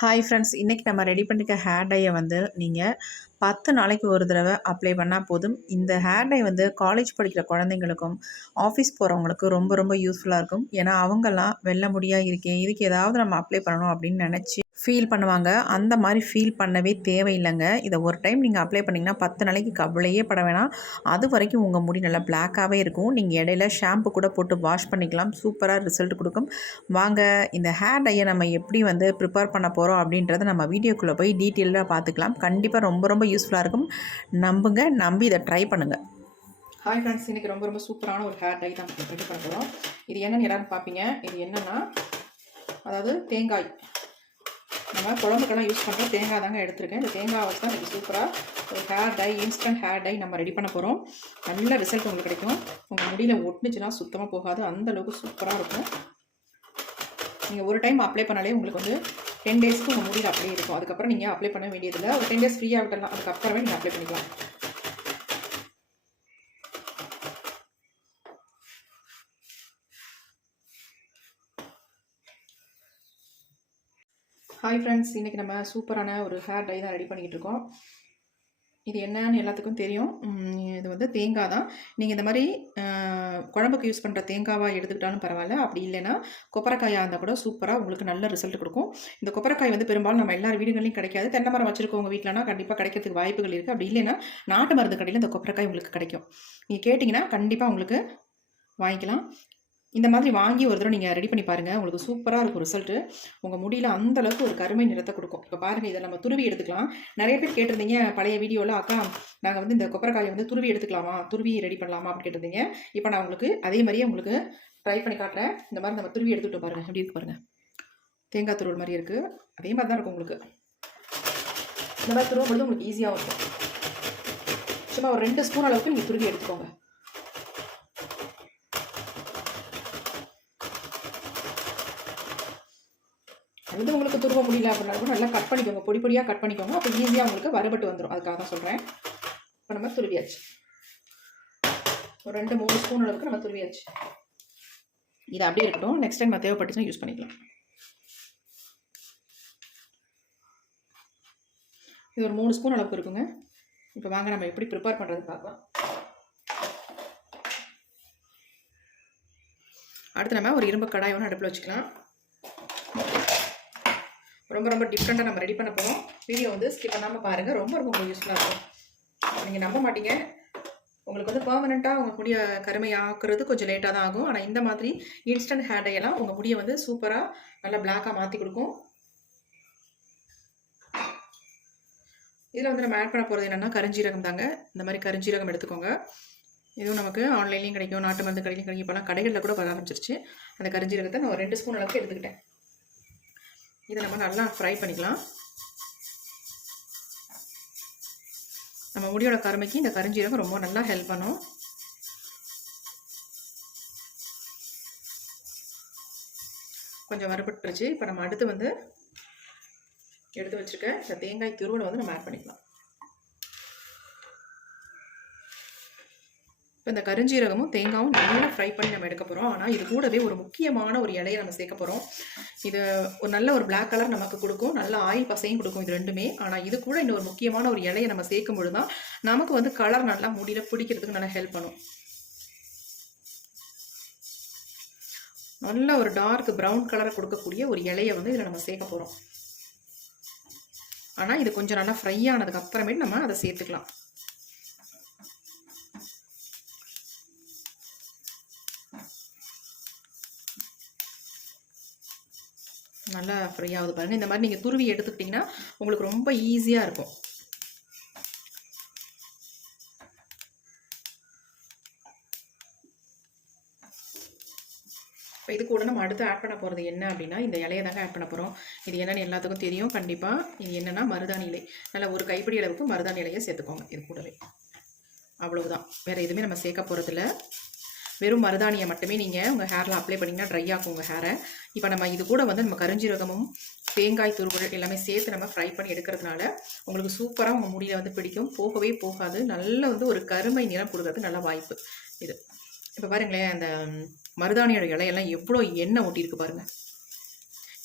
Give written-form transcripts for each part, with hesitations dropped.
Hi friends, இன்றைக்கி நம்ம ready பண்ணிக்க ஹேர் டையை வந்து நீங்கள் 10 நாளைக்கு ஒரு தடவை அப்ளை பண்ணால் போதும். இந்த ஹேர் டை வந்து காலேஜ் படிக்கிற குழந்தைங்களுக்கும் ஆஃபீஸ் போகிறவங்களுக்கும் ரொம்ப ரொம்ப யூஸ்ஃபுல்லாக இருக்கும். ஏன்னா அவங்கெல்லாம் வெள்ளை முடியாக இருக்கேன், இதுக்கு ஏதாவது நம்ம அப்ளை பண்ணணும் அப்படின்னு நினச்சி ஃபீல் பண்ணுவாங்க. அந்த மாதிரி ஃபீல் பண்ணவே தேவையில்லைங்க. இதை ஒரு டைம் நீங்கள் அப்ளை பண்ணிங்கன்னா 10 நாளைக்கு கவலையே பட வேணாம். அது வரைக்கும் உங்கள் முடி நல்லா பிளாக்காகவே இருக்கும். நீங்கள் இடையில ஷாம்பு கூட போட்டு வாஷ் பண்ணிக்கலாம். சூப்பராக ரிசல்ட் கொடுக்கும். வாங்க, இந்த ஹேர் டையை நம்ம எப்படி வந்து ப்ரிப்பேர் பண்ண போகிறோம் அப்படின்றத நம்ம வீடியோக்குள்ளே போய் டீட்டெயிலாக பார்த்துக்கலாம். கண்டிப்பாக ரொம்ப ரொம்ப யூஸ்ஃபுல்லாக இருக்கும். நம்பி இதை ட்ரை பண்ணுங்கள். ஹாய் ஃப்ரெண்ட்ஸ், இன்றைக்கி ரொம்ப ரொம்ப சூப்பரான ஒரு ஹேர் டை தான் ரெடி பண்ண போகிறோம். இது என்னென்னு எல்லாரும் பார்ப்பீங்க. இது என்னென்னா, அதாவது தேங்காய். நம்ம குழம்புக்கெல்லாம் யூஸ் பண்ணுற தேங்காய் தாங்க எடுத்துருக்கேன். இந்த தேங்காய் வச்சு தான் இன்றைக்கி சூப்பராக ஒரு hair dye, instant hair dye நம்ம ரெடி பண்ண போகிறோம். நல்ல ரிசல்ட் உங்களுக்கு கிடைக்கும். உங்கள் முடியில் ஒட்டுச்சுன்னா சுத்தமாக போகாது, அந்தளவுக்கு சூப்பராக இருக்கும். நீங்கள் ஒரு டைம் அப்ளை பண்ணாலே உங்களுக்கு வந்து 10 டேஸ்க்கு உங்கள் முடியில் அப்படியே இருக்கும். அதுக்கப்புறம் நீங்கள் அப்ளை பண்ண வேண்டியதில்லை. ஒரு 10 டேஸ் ஃப்ரீயாக விட்டலாம், அதுக்கப்புறமே நீங்கள் அப்ளை பண்ணிக்கலாம். ஹாய் ஃப்ரெண்ட்ஸ், இன்றைக்கி நம்ம சூப்பரான ஒரு ஹேர் டை தான் ரெடி பண்ணிக்கிட்டு இருக்கோம். இது என்னன்னு எல்லாத்துக்கும் தெரியும். இது வந்து தேங்காய் தான். நீங்கள் இந்த மாதிரி குழம்புக்கு யூஸ் பண்ணுற தேங்காவாக எடுத்துக்கிட்டாலும் பரவாயில்ல. அப்படி இல்லைன்னா கொப்பரைக்காயாக இருந்தால் கூட சூப்பராக உங்களுக்கு நல்ல ரிசல்ட் கொடுக்கும். இந்த கொப்பரைக்காய் வந்து பெரும்பாலும் நம்ம எல்லார் வீடுகளையும் கிடைக்காது. தென்னை மரம் வச்சுருக்கவங்க வீட்டிலனா கண்டிப்பாக கிடைக்கிறதுக்கு வாய்ப்புகள் இருக்குது. அப்படி இல்லைன்னா நாட்டு மருந்து கடையில் இந்த கொப்பரைக்காய் உங்களுக்கு கிடைக்கும். நீங்கள் கேட்டிங்கன்னா கண்டிப்பாக உங்களுக்கு வாங்கிக்கலாம். இந்த மாதிரி வாங்கி ஒரு தடவை நீங்கள் ரெடி பண்ணி பாருங்கள். உங்களுக்கு சூப்பராக இருக்கும் ரிசல்ட்டு. உங்கள் முடியில் அந்தளவுக்கு ஒரு கருமை நிறத்தை கொடுக்கும். இப்போ பாருங்கள், இதை நம்ம துருவி எடுத்துக்கலாம். நிறைய பேர் கேட்டிருந்தீங்க பழைய வீடியோவில், அக்கா நாங்கள் வந்து இந்த கொப்பரைக்காயை வந்து துருவி எடுத்துக்கலாமா, துருவி ரெடி பண்ணலாமா அப்படின்னு கேட்டிருந்தீங்க. இப்போ நான் உங்களுக்கு அதே மாதிரியே உங்களுக்கு ட்ரை பண்ணி காட்டுறேன். இந்த மாதிரி நம்ம துருவி எடுத்துகிட்டு பாருங்கள், எப்படி இருக்கு பாருங்கள். தேங்காய் துருவல் மாதிரி இருக்குது. அதே மாதிரி தான் இருக்கும் உங்களுக்கு. இந்த மாதிரி துருவும் பொழுது உங்களுக்கு ஈஸியாக இருக்கும். சும்மா ஒரு 2 ஸ்பூன் அளவுக்கு நீங்கள் துருவி எடுத்துக்கோங்க. அது உங்களுக்கு துருவ முடியல அப்படின்னா நல்லா கட் பண்ணிக்கோங்க, பொடி பொடியாக கட் பண்ணிக்கோங்க. அப்போ ஈஸியாக உங்களுக்கு வறுபட்டு வந்துடும். அதுக்காக தான் சொல்கிறேன். இப்போ நம்ம துருவியாச்சு. ஒரு 2-3 ஸ்பூன் அளவுக்கு நம்ம துருவியாச்சு. இது அப்படியே இருக்கட்டும். நெக்ஸ்ட் டைம் நம்ம தேவைப்பட்டுச்சுன்னா யூஸ் பண்ணிக்கலாம். இது ஒரு 3 ஸ்பூன் அளவுக்கு இருக்குங்க. இப்போ வாங்க நம்ம எப்படி ப்ரிப்பேர் பண்ணுறது பார்க்கலாம். அடுத்து நம்ம ஒரு இரும்பு கடாய் ஒன்று அடுப்பில் வச்சுக்கலாம். ரொம்ப ரொம்ப டிஃப்ரெண்ட்டாக நம்ம ரெடி பண்ண போகிறோம். வீடியோ வந்து ஸ்கிப் பண்ணாமல் பாருங்கள். ரொம்ப ரொம்ப யூஸ்ஃபுல்லாக இருக்கும். நீங்கள் நம்ப மாட்டீங்க. உங்களுக்கு வந்து பர்மனெண்ட்டாக உங்கள் முடியை கருமையாக்குறது கொஞ்சம் லேட்டாக தான் ஆகும். ஆனால் இந்த மாதிரி இன்ஸ்டன்ட் ஹேர் டையெல்லாம் உங்கள் முடியை வந்து சூப்பராக நல்லா பிளாக்காக மாற்றி கொடுக்கும். இதில் வந்து நம்ம ஆட் பண்ண போகிறது என்னென்னா கருஞ்சீரகம் தாங்க. இந்த மாதிரி கருஞ்சீரகம் எடுத்துக்கோங்க. இதுவும் நமக்கு ஆன்லைன்லேயும் கிடைக்கும், நாட்டு மருந்து கடையிலையும் கிடைக்கும். இப்போலாம் கடைகளில் கூட வர ஆரம்பிச்சிருச்சு. அந்த கருஞ்சீரகத்தை நான் ஒரு 2 ஸ்பூன் அளவுக்கு எடுத்துக்கிட்டேன். இதை நம்ம நல்லா ஃப்ரை பண்ணிக்கலாம். நம்ம முடியோட கருமைக்கு இந்த கருஞ்சீரகம் ரொம்ப நல்லா ஹெல்ப் பண்ணும். கொஞ்சம் வறுபட்டுருச்சு. இப்போ நம்ம அடுத்து வந்து எடுத்து வச்சுருக்க இந்த தேங்காய் துருவலை வந்து நம்ம ஆட் பண்ணிக்கலாம். இப்போ இந்த கருஞ்சீரகமும் தேங்காயும் நல்லா ஃப்ரை பண்ணி நம்ம எடுக்க போகிறோம். ஆனால் இது கூடவே ஒரு முக்கியமான ஒரு இலையை நம்ம சேர்க்க போகிறோம். இது ஒரு நல்ல ஒரு பிளாக் கலர் நமக்கு கொடுக்கும், நல்ல ஆயில் பசையும் கொடுக்கும். இது ரெண்டுமே. ஆனால் இது கூட இன்னொரு முக்கியமான ஒரு இலையை நம்ம சேர்க்கும் பொழுது தான் நமக்கு வந்து கலர் நல்லா முடியில் பிடிக்கிறதுக்கு நல்லா ஹெல்ப் பண்ணும். நல்ல ஒரு டார்க் ப்ரௌன் கலரை கொடுக்கக்கூடிய ஒரு இலையை வந்து இதில் நம்ம சேர்க்க போகிறோம். ஆனால் இது கொஞ்சம் நல்லா ஃப்ரை ஆனதுக்கு அப்புறமேட்டு நம்ம அதை சேர்த்துக்கலாம். நல்லா ஃப்ரை ஆகுது பாருங்கள். இந்த மாதிரி நீங்கள் துருவி எடுத்துக்கிட்டிங்கன்னா உங்களுக்கு ரொம்ப ஈஸியாக இருக்கும். இப்போ இது கூட நம்ம அடுத்து ஆட் பண்ண போகிறது என்ன அப்படின்னா, இந்த இலையை தாங்க ஆட் பண்ண போகிறோம். இது என்னென்னு எல்லாத்துக்கும் தெரியும் கண்டிப்பாக. இது என்னென்னா மருதாணி இலை. நல்லா ஒரு கைப்பிடி அளவுக்கு மருதாணி இலையை சேர்த்துக்கோங்க. இது கூடவே அவ்வளவுதான். வேறு எதுவுமே நம்ம சேர்க்க போகிறதில்ல. வெறும் மருதாணியை மட்டுமே நீங்கள் உங்கள் ஹேரில் அப்ளை பண்ணிங்கன்னா ட்ரை ஆகும் உங்கள் ஹேரை. இப்போ நம்ம இது கூட வந்து நம்ம கருஞ்சீரகமும் தேங்காய் துருவல் எல்லாமே சேர்த்து நம்ம ஃப்ரை பண்ணி எடுக்கிறதுனால உங்களுக்கு சூப்பராக உங்கள் முடியில் வந்து பிடிக்கும், போகவே போகாது. நல்ல வந்து ஒரு கருமை நிறம் கொடுக்கறதுக்கு நல்ல வாய்ப்பு இது. இப்போ பாருங்களேன், அந்த மருதாணியோட இலையெல்லாம் எவ்வளோ எண்ணெய் ஒட்டியிருக்கு பாருங்கள்.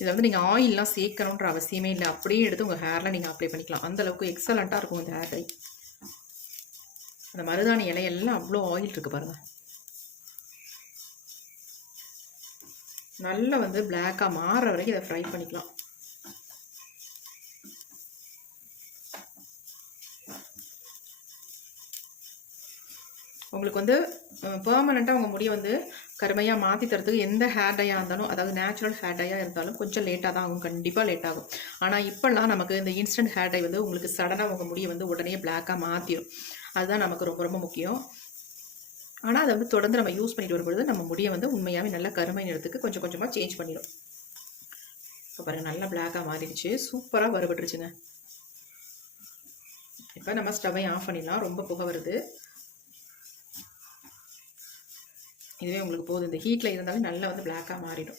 இதை வந்து நீங்கள் ஆயிலெலாம் சேர்க்கணுன்ற அவசியமே இல்லை. அப்படியே எடுத்து உங்கள் ஹேரில் நீங்கள் அப்ளை பண்ணிக்கலாம். அந்தளவுக்கு எக்ஸலண்ட்டாக இருக்கும் இந்த ஹேர் டை. அந்த மருதாணி இலையெல்லாம் அவ்வளோ ஆயில் இருக்குது பாருங்கள். நல்லா வந்து பிளாக்காக மாறுற வரைக்கும் இதை ஃப்ரை பண்ணிக்கலாம். உங்களுக்கு வந்து பெர்மனெண்ட்டாக உங்கள் முடியை வந்து கருமையாக மாற்றி தரத்துக்கு எந்த ஹேர் டையாக இருந்தாலும், அதாவது நேச்சுரல் ஹேர் டையாக இருந்தாலும் கொஞ்சம் லேட்டாக தான் ஆகும், கண்டிப்பாக லேட் ஆகும். ஆனால் இப்போல்லாம் நமக்கு இந்த இன்ஸ்டன்ட் ஹேர் டை வந்து உங்களுக்கு சடனாக உங்கள் முடியை வந்து உடனே பிளாக்காக மாற்றிடும். அதுதான் நமக்கு ரொம்ப ரொம்ப முக்கியம். ஆனால் அதை வந்து தொடர்ந்து நம்ம யூஸ் பண்ணிட்டு வரும்பொழுது நம்ம முடியை வந்து உண்மையாகவே நல்ல கருமை நிறத்துக்கு கொஞ்சம் கொஞ்சமாக சேஞ்ச் பண்ணிடும். இப்போ பாருங்கள், நல்லா பிளாக்காக மாறிடுச்சு, சூப்பராக வறுபட்டுருச்சுங்க. இப்போ நம்ம ஸ்டவ்வை ஆஃப் பண்ணிடலாம். ரொம்ப புகை வருது. இதுவே உங்களுக்கு போதும். இந்த ஹீட்டில் இருந்தாலும் நல்லா வந்து பிளாக்காக மாறிடும்.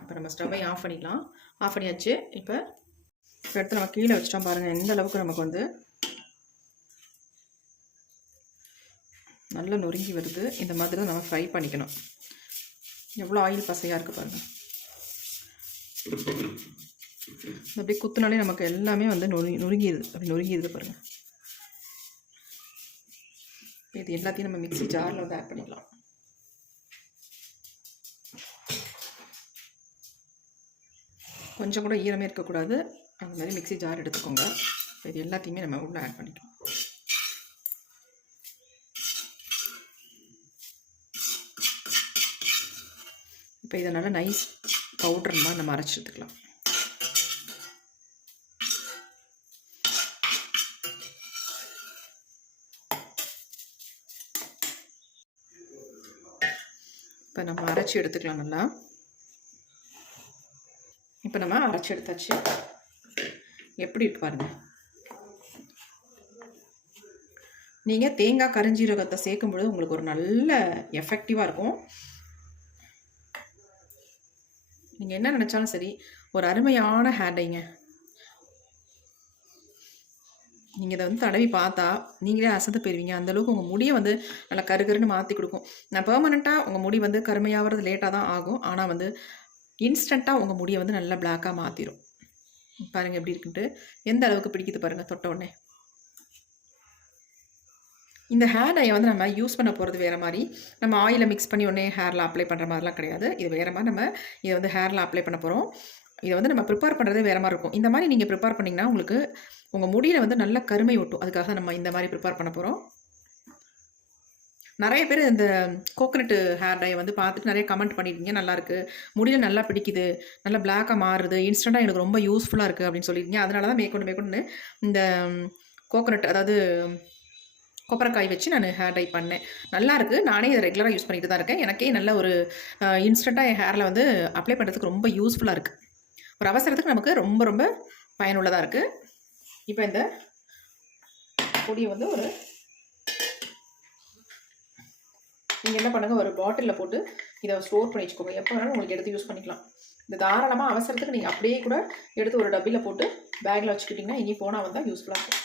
இப்போ நம்ம ஸ்டவ்வை ஆஃப் பண்ணிடலாம். ஆஃப் பண்ணியாச்சு. இப்போ எடுத்து நம்ம கீழே வச்சிட்டோம் பாருங்கள், எந்த அளவுக்கு நமக்கு வந்து நல்லா நொறுங்கி வருது. இந்த மாதிரி தான் நம்ம ஃப்ரை பண்ணிக்கணும். எவ்வளோ ஆயில் பசையாக இருக்குது பாருங்கள். அப்படியே குத்துனாலே நமக்கு எல்லாமே வந்து நொறுங்கிடுது. அப்படி நொறுங்கிடுது பாருங்கள். இது எல்லாத்தையும் நம்ம மிக்ஸி ஜாரில் வந்து ஆட் பண்ணிக்கலாம். கொஞ்சம் கூட ஈரமே இருக்கக்கூடாது. அந்த மாதிரி மிக்ஸி ஜார் எடுத்துக்கோங்க. இது எல்லாத்தையுமே நம்ம உள்ளே ஆட் பண்ணிக்கலாம். இப்போ இதை நல்லா நைஸ் பவுடர் மாதிரி நம்ம அரைச்சி எடுத்துக்கலாம். இப்போ நம்ம அரைச்சி எடுத்துக்கலாம் நல்லா. இப்போ நம்ம அரைச்சி எடுத்தாச்சு. எப்படி இருக்கு பாருங்கள். நீங்கள் தேங்காய் கருஞ்சீரகத்தை சேர்க்கும்பொழுது உங்களுக்கு ஒரு நல்ல எஃபெக்டிவாக இருக்கும். நீங்கள் என்ன நினச்சாலும் சரி, ஒரு அருமையான ஹேர் டைங்க. நீங்கள் இதை வந்து தடவி பார்த்தா நீங்களே அசந்து போயிருவீங்க. அந்தளவுக்கு உங்கள் முடியை வந்து நல்லா கருகருன்னு மாற்றி கொடுக்கும். நான் பெர்மனெண்ட்டாக உங்கள் முடி வந்து கருமையாகிறது லேட்டாக தான் ஆகும். ஆனால் வந்து இன்ஸ்டண்ட்டாக உங்கள் முடியை வந்து நல்லா பிளாக்காக மாற்றிடும். பாருங்கள் எப்படி இருக்குன்ட்டு. எந்த அளவுக்கு பிடிக்குது பாருங்கள் தொட்ட உடனே. இந்த ஹேர் டையை வந்து நம்ம யூஸ் பண்ண போகிறது வேறு மாதிரி. நம்ம ஆயிலை மிக்ஸ் பண்ணி உடனே ஹேரில் அப்ளை பண்ணுற மாதிரிலாம் கிடையாது. இது வேறு மாதிரி. நம்ம இதை வந்து ஹேரில் அப்ளை பண்ண போகிறோம். இதை வந்து நம்ம ப்ரிப்பேர் பண்ணுறதே வேறு மாதிரி இருக்கும். இந்த மாதிரி நீங்கள் ப்ரிப்பேர் பண்ணிங்கன்னா உங்களுக்கு உங்கள் முடியில் வந்து நல்ல கருமை ஒட்டும். அதுக்காக நம்ம இந்த மாதிரி ப்ரிப்பேர் பண்ண போகிறோம். நிறைய பேர் இந்த கோகனட் ஹேர் டையை வந்து பார்த்துட்டு நிறைய கமெண்ட் பண்ணியிருக்கீங்க. நல்லாயிருக்கு, முடியில் நல்லா பிடிக்குது, நல்லா பிளாக்காக மாறுது, இன்ஸ்டண்ட்டாக எனக்கு ரொம்ப யூஸ்ஃபுல்லாக இருக்குது அப்படின்னு சொல்லியிருக்கீங்க. அதனால தான் மேற்கொண்டு இந்த கோகனட், அதாவது கொப்பரைக்காய் வச்சு நான் ஹேர் டை பண்ணேன். நல்லாயிருக்கு. நானே இதை ரெகுலராக யூஸ் பண்ணிட்டு தான் இருக்கேன். எனக்கே நல்ல ஒரு இன்ஸ்டண்ட்டாக என் ஹேரில் வந்து அப்ளை பண்ணுறதுக்கு ரொம்ப யூஸ்ஃபுல்லாக இருக்குது. ஒரு அவசரத்துக்கு நமக்கு ரொம்ப ரொம்ப பயனுள்ளதாக இருக்குது. இப்போ இந்த பொடியை வந்து நீங்கள் என்ன பண்ணுங்கள், ஒரு பாட்டிலில் போட்டு இதை ஸ்டோர் பண்ணி வச்சுக்கோங்க. எப்போ வேணாலும் உங்களுக்கு எடுத்து யூஸ் பண்ணிக்கலாம். இந்த தாராளமாக அவசரத்துக்கு நீங்கள் அப்படியே கூட எடுத்து ஒரு டப்பியில் போட்டு பேக்கில் வச்சுக்கிட்டிங்கன்னா இனி போனால் வந்தால் யூஸ்ஃபுல்லாக இருக்கும்.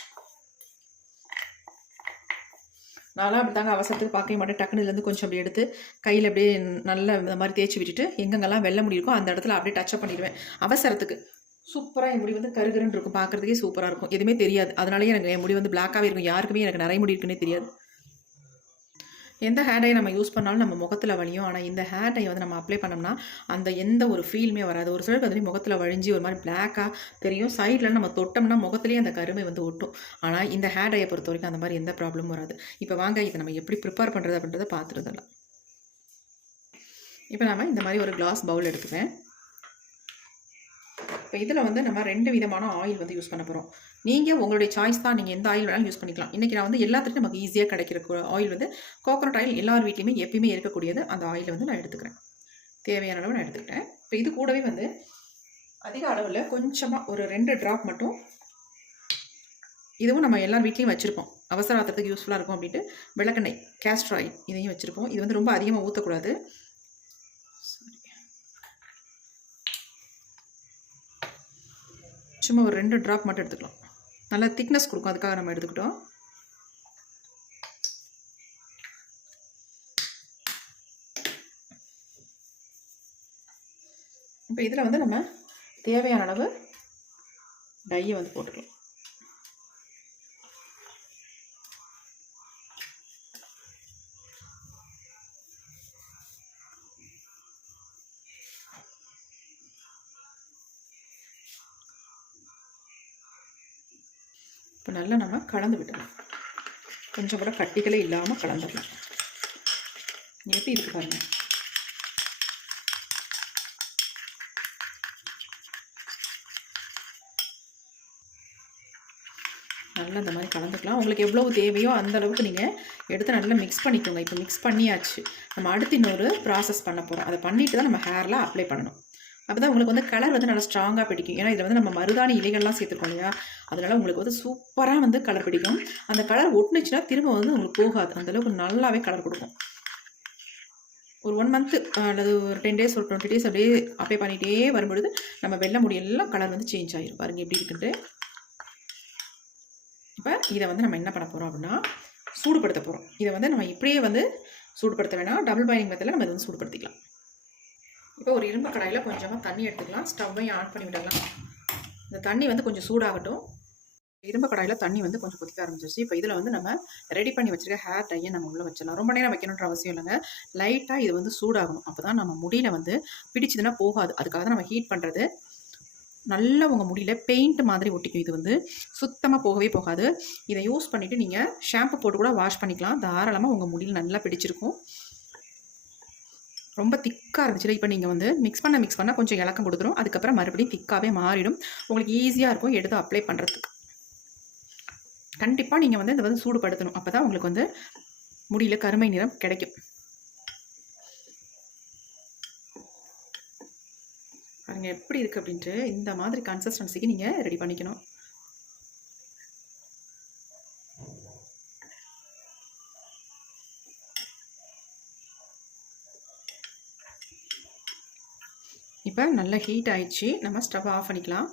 நான்லாம் அப்படி தாங்க அவசரத்துக்கு பார்க்கவே மாட்டேன். டக்குனு இதுலேருந்து கொஞ்சம் அப்படி எடுத்து கையில் அப்படியே நல்லா இந்த மாதிரி தேய்ச்சி விட்டுட்டு எங்கெங்கெல்லாம் வெள்ளை முடி இருக்கோ அந்த இடத்துல அப்படியே டச்சப் பண்ணிடுவேன் அவசரத்துக்கு. சூப்பராக என் முடி வந்து கருகருன்னு இருக்கும், பார்க்குறதுக்கே சூப்பராக இருக்கும், எதுவுமே தெரியாது. அதனாலேயே எனக்கு என் முடி வந்து பிளாக்காகவே இருக்கும். யாருக்குமே எனக்கு நிறைய முடி இருக்குன்னே தெரியாது. எந்த ஹேர் டை நம்ம யூஸ் பண்ணாலும் நம்ம முகத்தில் வலியும். ஆனால் இந்த ஹேர் டை வந்து நம்ம அப்ளை பண்ணோம்னா அந்த எந்த ஒரு ஃபீலுமே வராது. ஒரு சிலருக்கு வந்து முகத்தில் வழிஞ்சி ஒரு மாதிரி பிளாக்காக தெரியும். சைடில் நம்ம தொட்டோம்னா முகத்துலேயே அந்த கருமை வந்து ஒட்டும். ஆனால் இந்த ஹேர் டையை பொறுத்த வரைக்கும் அந்த மாதிரி எந்த ப்ராப்ளமும் வராது. இப்போ வாங்க இதை நம்ம எப்படி ப்ரிப்பேர் பண்ணுறது அப்படின்றத பார்த்துருந்தலாம். இப்போ நம்ம இந்த மாதிரி ஒரு கிளாஸ் பவுல் எடுத்துப்பேன். இப்போ இதில் வந்து நம்ம 2 விதமான ஆயில் வந்து யூஸ் பண்ண போகிறோம். நீங்கள் உங்களுடைய சாய்ஸ் தான், நீங்கள் எந்த ஆயில் வேணாலும் யூஸ் பண்ணிக்கலாம். இன்றைக்கி நான் வந்து எல்லாத்துக்கும் நமக்கு ஈஸியாக கிடைக்கிற ஆயில் வந்து கோகனட் ஆயில். எல்லார் வீட்லேயுமே எப்பயுமே இருக்கக்கூடியது. அந்த ஆயிலை வந்து நான் எடுத்துக்கிறேன். தேவையான அளவு நான் எடுத்துக்கிட்டேன். இப்போ இது கூடவே வந்து அதிக அளவில் கொஞ்சமாக ஒரு 2 ட்ராப் மட்டும், இதுவும் நம்ம எல்லார் வீட்லேயும் வச்சுருப்போம், அவசர ஆத்திரத்துக்கு யூஸ்ஃபுல்லாக இருக்கும் அப்படின்ட்டு விளக்கெண்ணெய், கேஸ்டர் ஆயில் இதையும் வச்சுருப்போம். இது வந்து ரொம்ப அதிகமாக ஊற்றக்கூடாது. சும்மா ஒரு 2 ட்ராப் மட்டும் எடுத்துக்கலாம். நல்லா திக்னஸ் கொடுக்கும், அதுக்காக நம்ம எடுத்துக்கிட்டோம். இப்போ இப்போ இதில் வந்து நம்ம தேவையான அளவு டையை வந்து போட்டுக்கலாம். இப்போ நல்லா நம்ம கலந்து விட்டுடலாம். கொஞ்சம் கூட கட்டிகளே இல்லாமல் கலந்துடலாம். எப்படி இருக்கு பாருங்கள். நல்லா இந்த மாதிரி கலந்துக்கலாம். உங்களுக்கு எவ்வளவு தேவையோ அந்த அளவுக்கு நீங்கள் எடுத்து நல்லா மிக்ஸ் பண்ணிக்கோங்க. இப்போ மிக்ஸ் பண்ணியாச்சு. நம்ம அடுத்து இன்னொரு ப்ராசஸ் பண்ண போகிறோம். அதை பண்ணிட்டு தான் நம்ம ஹேரில் அப்ளை பண்ணணும். அப்போ தான் உங்களுக்கு வந்து கலர் வந்து நல்லா ஸ்ட்ராங்காக பிடிக்கும். ஏன்னா இதில் வந்து நம்ம மருதாணி இலைகள்லாம் சேர்த்துருக்கோம் இல்லையா, அதனால் உங்களுக்கு வந்து சூப்பராக வந்து கலர் பிடிக்கும். அந்த கலர் ஒட்டுனுச்சுன்னா திரும்ப வந்து உங்களுக்கு போகாது. அந்தளவுக்கு நல்லாவே கலர் கொடுக்கும். ஒரு 1 மந்த்து அல்லது ஒரு 10 டேஸ் ஒரு 20 டேஸ் அப்படியே அப்ளை பண்ணிகிட்டே வரும்பொழுது நம்ம வெள்ளை முடியெல்லாம் கலர் வந்து சேஞ்ச் ஆகிடும். பாருங்கள் எப்படி இருக்குன்ட்டு. இப்போ இதை வந்து நம்ம என்ன பண்ண போகிறோம் அப்படின்னா சூடுபடுத்த போகிறோம். இதை வந்து நம்ம இப்படியே வந்து சூடுபடுத்த வேணாம். டபுள் பாயிலிங் மெத்தடில் நம்ம இதை வந்து சூடுபடுத்திக்கலாம். இப்போ ஒரு இரும்பு கடாயில் கொஞ்சமாக தண்ணி எடுத்துக்கலாம். ஸ்டவ்வையும் ஆன் பண்ணி விடலாம். இந்த தண்ணி வந்து கொஞ்சம் சூடாகட்டும். இரும்பு கடாயில் தண்ணி வந்து கொஞ்சம் கொதிக்க ஆரம்பிச்சிருச்சு. இப்போ இதில் வந்து நம்ம ரெடி பண்ணி வச்சுருக்க ஹேர் டையை நம்ம உள்ளே வச்சிடலாம். ரொம்ப நேரம் வைக்கணுன்ற அவசியம் இல்லைங்க. லைட்டாக இது வந்து சூடாகணும். அப்போ தான் நம்ம முடியில் வந்து பிடிச்சதுன்னா போகாது. அதுக்காக தான் நம்ம ஹீட் பண்ணுறது. நல்லா உங்கள் முடியில் பெயிண்ட் மாதிரி ஒட்டிக்கும். இது வந்து சுத்தமாக போகவே போகாது. இதை யூஸ் பண்ணிவிட்டு நீங்கள் ஷாம்பு போட்டு கூட வாஷ் பண்ணிக்கலாம். தாராளமாக உங்கள் முடியில் நல்லா பிடிச்சிருக்கும். ரொம்ப திக்காக இருந்துச்சு. இப்போ நீங்கள் வந்து மிக்ஸ் பண்ண கொஞ்சம் இலக்கம் கொடுத்துரும். அதுக்கப்புறம் மறுபடியும் திக்காகவே மாறிடும். உங்களுக்கு ஈஸியாக இருக்கும் எடுத்து அப்ளை பண்ணுறதுக்கு. கண்டிப்பாக நீங்கள் வந்து இதை வந்து சூடுபடுத்தணும். அப்போ தான் உங்களுக்கு வந்து முடியில் கருமை நிறம் கிடைக்கும். பாருங்கள் எப்படி இருக்குது அப்படின்ட்டு. இந்த மாதிரி கன்சிஸ்டன்சிக்கு நீங்கள் ரெடி பண்ணிக்கணும். இப்போ நல்லா ஹீட் ஆயிடுச்சு. நம்ம ஸ்டவ் ஆஃப் பண்ணிக்கலாம்.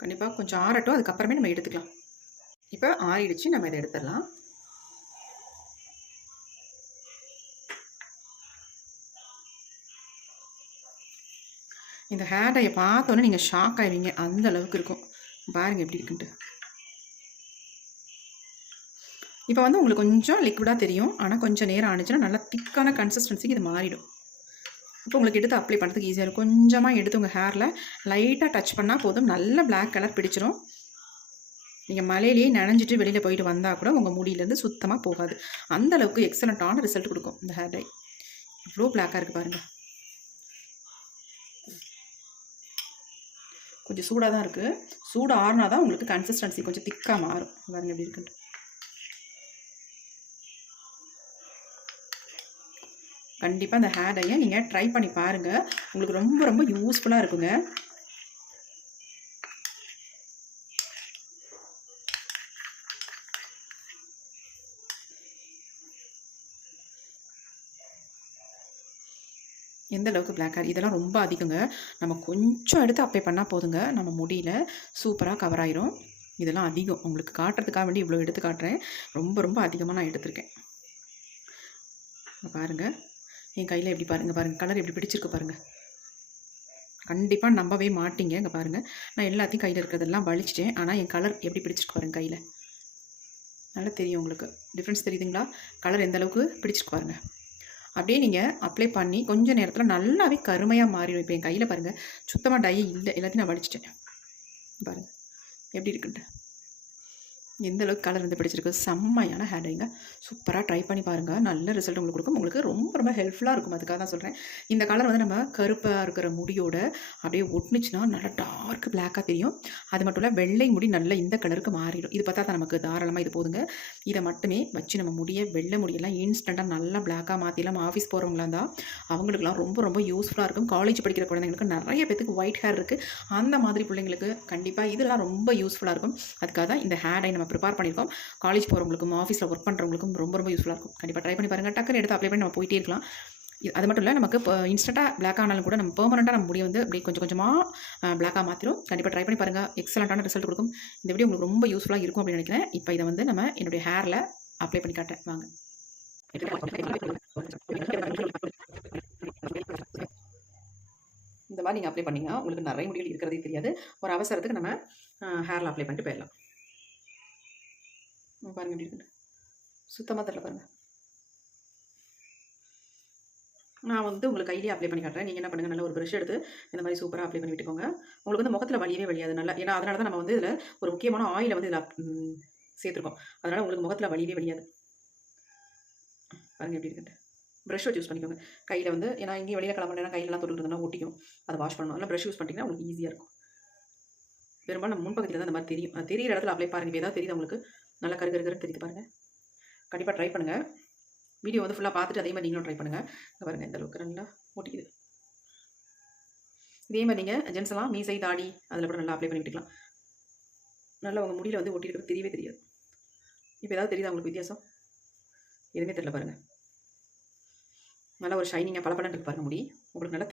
கண்டிப்பாக கொஞ்சம் ஆறட்டும். அதுக்கப்புறமே நம்ம எடுத்துக்கலாம். இப்போ ஆறிடுச்சு. நம்ம இதை எடுத்துடலாம். இந்த ஹேர் டையை பார்த்தோன்னே நீங்கள் ஷாக் ஆகிடுவீங்க. அந்த அளவுக்கு இருக்கும். பாருங்கள் எப்படி இருக்குன்ட்டு. இப்போ வந்து உங்களுக்கு கொஞ்சம் லிக்விடாக தெரியும். ஆனால் கொஞ்சம் நேரம் ஆனிச்சுன்னா நல்லா திக்கான கன்சிஸ்டன்சிக்கு இது மாறிடும். இப்போ உங்களுக்கு எடுத்து அப்ளை பண்ணுறதுக்கு ஈஸியாக இருக்கும். கொஞ்சமாக எடுத்து உங்கள் ஹேரில் லைட்டாக டச் பண்ணால் போதும். நல்ல பிளாக் கலர் பிடிச்சிரும். நீங்கள் மலையிலேயே நனைஞ்சிட்டு வெளியில் போயிட்டு வந்தால் கூட உங்கள் முடியிலேருந்து சுத்தமாக போகாது. அந்த அளவுக்கு எக்ஸலண்ட்டான ரிசல்ட் கொடுக்கும் இந்த ஹேர் டை. இவ்வளோ பிளாக்காக இருக்குது பாருங்கள். கொஞ்சம் சூடாக தான் இருக்குது. சூடு ஆறுனா தான் உங்களுக்கு கன்சிஸ்டன்சி கொஞ்சம் திக்காக மாறும். பாருங்கள் எப்படி இருக்குன்ட்டு. கண்டிப்பாக இந்த ஹேர் டையை நீங்கள் ட்ரை பண்ணி பாருங்கள். உங்களுக்கு ரொம்ப ரொம்ப யூஸ்ஃபுல்லாக இருக்குங்க. எந்த அளவுக்கு பிளாக் ஹேர் இதெல்லாம் ரொம்ப அதிகங்க. நம்ம கொஞ்சம் எடுத்து அப்ளை பண்ணால் போதுங்க. நம்ம முடியல சூப்பராக கவர் ஆயிரும். இதெல்லாம் அதிகம். உங்களுக்கு காட்டுறதுக்காக வேண்டி இவ்வளோ எடுத்து காட்டுறேன். ரொம்ப ரொம்ப அதிகமாக நான் எடுத்திருக்கேன். பாருங்கள் என் கையில் எப்படி பாருங்கள் கலர் எப்படி பிடிச்சிருக்கு பாருங்கள். கண்டிப்பாக நம்பவே மாட்டீங்க. இங்கே பாருங்கள் நான் எல்லாத்தையும் கையில் இருக்கிறதெல்லாம் வலிச்சிட்டேன். ஆனால் என் கலர் எப்படி பிடிச்சிருக்கு பாருங்கள். கையில் நல்லா தெரியும் உங்களுக்கு. டிஃப்ரென்ஸ் தெரியுதுங்களா? கலர் எந்த அளவுக்கு பிடிச்சிருக்கு பாருங்கள். அப்படியே நீங்கள் அப்ளை பண்ணி கொஞ்சம் நேரத்தில் நல்லாவே கருமையாக மாறிடும். இப்போ என் கையில் பாருங்கள் சுத்தமாக டை இல்லை. எல்லாத்தையும் நான் வலிச்சிட்டேன். பாருங்கள் எப்படி இருக்குன்ட்டு. எந்த அளவுக்கு கலர் வந்து பிடிச்சிருக்கு. செம்மையான ஹேர் டைங்க. சூப்பராக ட்ரை பண்ணி பாருங்கள். நல்ல ரிசல்ட் உங்களுக்கு கொடுக்கும். உங்களுக்கு ரொம்ப ரொம்ப ஹெல்ப்ஃபுல்லாக இருக்கும். அதுக்காக தான் சொல்கிறேன். இந்த கலர் வந்து நம்ம கருப்பாக இருக்கிற முடியோட அப்படியே ஒட்டுனுச்சுன்னா நல்லா டார்க் பிளாக்காக தெரியும். அது மட்டும் இல்லை வெள்ளை முடி நல்ல இந்த கலருக்கு மாறிடும். இது பார்த்தா தான் நமக்கு தாராளமாக இது போதுங்க. இதை மட்டுமே வச்சு நம்ம முடியை வெள்ளை முடியெல்லாம் இன்ஸ்டண்ட்டாக நல்லா பிளாக்காக மாற்றிலாம் ஆஃபீஸ் போகிறவங்களா இருந்தால் அவங்களுக்குலாம் ரொம்ப ரொம்ப யூஸ்ஃபுல்லாக இருக்கும். காலேஜ் படிக்கிற குழந்தைங்களுக்கு நிறைய பேத்துக்கு ஒயிட் ஹேர் இருக்குது. அந்த மாதிரி பிள்ளைங்களுக்கு கண்டிப்பாக இதெல்லாம் ரொம்ப யூஸ்ஃபுல்லாக இருக்கும். அதுக்காக தான் இந்த ஹேர் டை நம்ம ப்ரிப்பேர் பண்ணியிருக்கோம். காலேஜ் போகிறவங்களுக்கும் ஆஃபீஸில் ஒர்க் பண்ணுறவங்களுக்கும் ரொம்ப ரொம்ப யூஸ்ஃபுல்லாக இருக்கும். கண்டிப்பாக ட்ரை பண்ணி பாருங்கள். டக்குன்னு எடுத்து அப்ளை பண்ணி நம்ம போயிட்டே இருக்கலாம். அது மட்டும் இல்லை நமக்கு இப்போ இன்ஸ்டண்ட்டாக பிளாக் ஆனாலும் கூட நம்ம பெர்மனெண்ட்டாக நம்ம முடியை வந்து அப்படியே கொஞ்சம் கொஞ்சமாக பிளாக்காக மாற்றிடும். கண்டிப்பாக ட்ரை பண்ணி பாருங்கள். எக்ஸலண்ட்டான ரிசல்ட் கொடுக்கும். இந்த வீடியோ உங்களுக்கு ரொம்ப யூஸ்ஃபுல்லாக இருக்கும் அப்படின்னு நினைக்கிறேன். இப்போ இதை வந்து நம்ம என்னுடைய ஹேரில் அப்ளை பண்ணி காட்டுறேன் வாங்க. அளவாக நீங்கள் அப்ளை பண்ணிங்கன்னா உங்களுக்கு நிறைய முடிகள் இருக்கிறதே தெரியாது. ஒரு அவசரத்துக்கு நம்ம ஹேரில் அப்ளை பண்ணிட்டு போயிடலாம். பாருங்கள் எப்படி இருக்குன்னு சுத்தமாக தெரியல பாருங்கள். நான் வந்து உங்களுக்கு கையிலேயே அப்ளை பண்ணி காட்டுறேன். நீங்கள் என்ன பண்ணுங்கள், நல்ல ஒரு ப்ரஷ் எடுத்து இந்த மாதிரி சூப்பராக அப்ளை பண்ணி விட்டுக்கோங்க. உங்களுக்கு வந்து முகத்தில் வலியவே வலியாது நல்லா. ஏன்னா அதனால தான் நம்ம வந்து இதில் ஒரு முக்கியமான ஆயிலை வந்து இதில் சேர்த்துருக்கோம். அதனால் உங்களுக்கு முகத்தில் வலியவே வலியாது. பாருங்கள் எப்படி இருக்குன்ட்டு. ப்ரஷ் வச்சு யூஸ் பண்ணிக்கோங்க. கையில் வந்து ஏன்னா எங்கேயும் வெளியில் கிளம்புனா கையிலலாம் தொட்டுக்கிட்டு ஒட்டிக்கும். அதை வாஷ் பண்ணணும். அதனால் ப்ரஷ் யூஸ் பண்ணிட்டீங்கன்னா உங்களுக்கு ஈஸியாக இருக்கும். பெரும்பாலும் நம்ம முன்பகுதியில் தான் இந்த மாதிரி தெரியும். அது தெரியிற இடத்துல அப்ளை பாருங்கள். இப்போ ஏதாவது தெரியுது உங்களுக்கு நல்லா கருகருன்னு தெரியுது பாருங்கள். கண்டிப்பாக ட்ரை பண்ணுங்கள். வீடியோ வந்து ஃபுல்லாக பார்த்துட்டு அதே மாதிரி நீங்களும் ட்ரை பண்ணுங்கள். பாருங்கள் இந்த அளவுக்கு நல்லா ஒட்டிக்குது. இதே மாதிரி நீங்கள் ஜென்ஸ்லாம் மீசை தாடி அதில் கூட நல்லா அப்ளை பண்ணி விட்டுக்கலாம். நல்லா உங்கள் முடியில் வந்து ஒட்டிருக்கிறது தெரியவே தெரியாது. இப்போ ஏதாவது தெரியுதா உங்களுக்கு வித்தியாசம்? எதுவுமே தெரியல பாருங்கள். நல்லா ஒரு ஷைனிங்காக பளபளன்னு இருக்கு பாருங்கள் முடி. உங்களுக்கு நல்லா